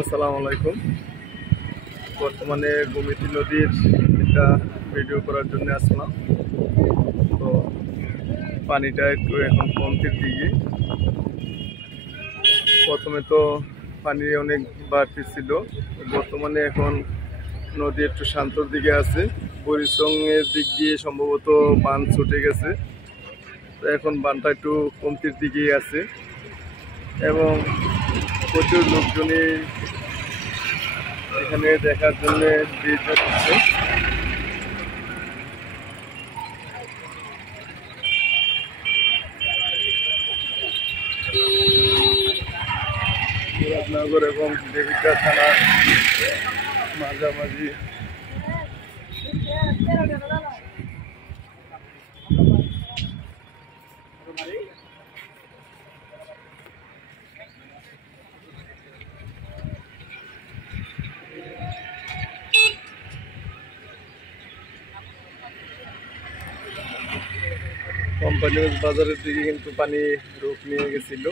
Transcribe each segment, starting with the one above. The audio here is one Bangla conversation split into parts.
আসসালামু আলাইকুম। বর্তমানে গোমতী নদীর একটা ভিডিও করার জন্য আসলাম। তো পানিটা একটু এখন কমতির দিকে। প্রথমে তো পানি অনেক বাড়তি ছিল, বর্তমানে এখন নদী একটু শান্তর দিকে আছে। বরিশংয়ের দিক দিয়ে সম্ভবত বাঁধ ছুটে গেছে, তো এখন বাঁধটা একটু কমতির দিকেই আছে এবং প্রচুর লোকজনই এখানে দেখার জন্য ভিড় হচ্ছে। মুরাদনগর এবং দেবিকা থানার মাঝামাঝি কোম্পানিগঞ্জ বাজারের দিকে কিন্তু পানি রূপ নিয়ে গেছিল।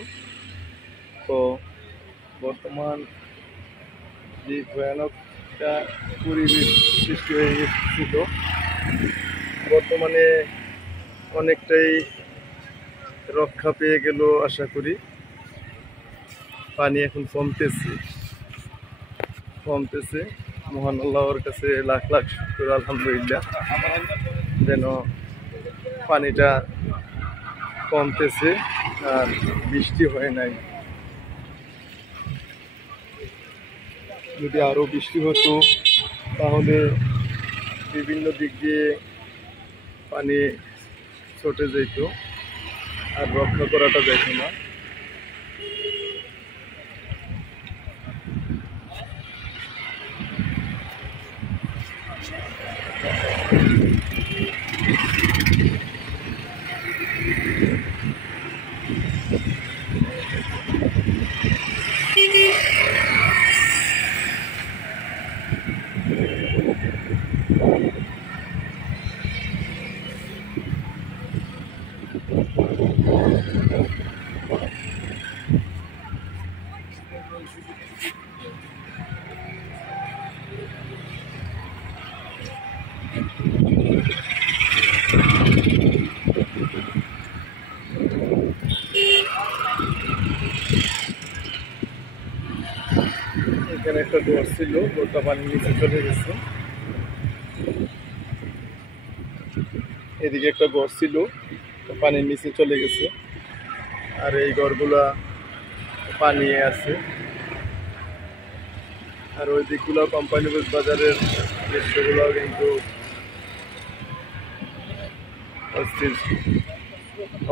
তো বর্তমান যে ভয়ানক একটা পরিবেশ সৃষ্টি হয়ে গেছিল, বর্তমানে অনেকটাই রক্ষা পেয়ে গেল আশা করি। পানি এখন কমতেছে। মহান আল্লাহর কাছে লাখ লাখ শুকর, আলহামদুলিল্লাহ, যেন পানিটা কমতেছে আর বৃষ্টি হয় নাই। যদি আরো বৃষ্টি হতো তাহলে বিভিন্ন দিক দিয়ে পানি ছুটে যেত আর রক্ষা করাটা যেত না। এখানে একটা ঘর ছিল, ঘরটা পানির নিচে চলে গেছে। এদিকে একটা ঘর ছিল, পানির নিচে চলে গেছে, আর এই ঘরগুলা পানি আছে। আর ওই দিকগুলো কোম্পানিগঞ্জ বাজারের দৃশ্যগুলো কিন্তু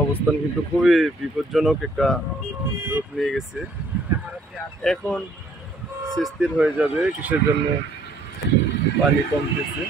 অবস্থান কিন্তু খুবই বিপজ্জনক একটা রূপ নিয়ে গেছে। এখন স্থির হয়ে যাবে, কিসের জন্য পানি কমতেছে।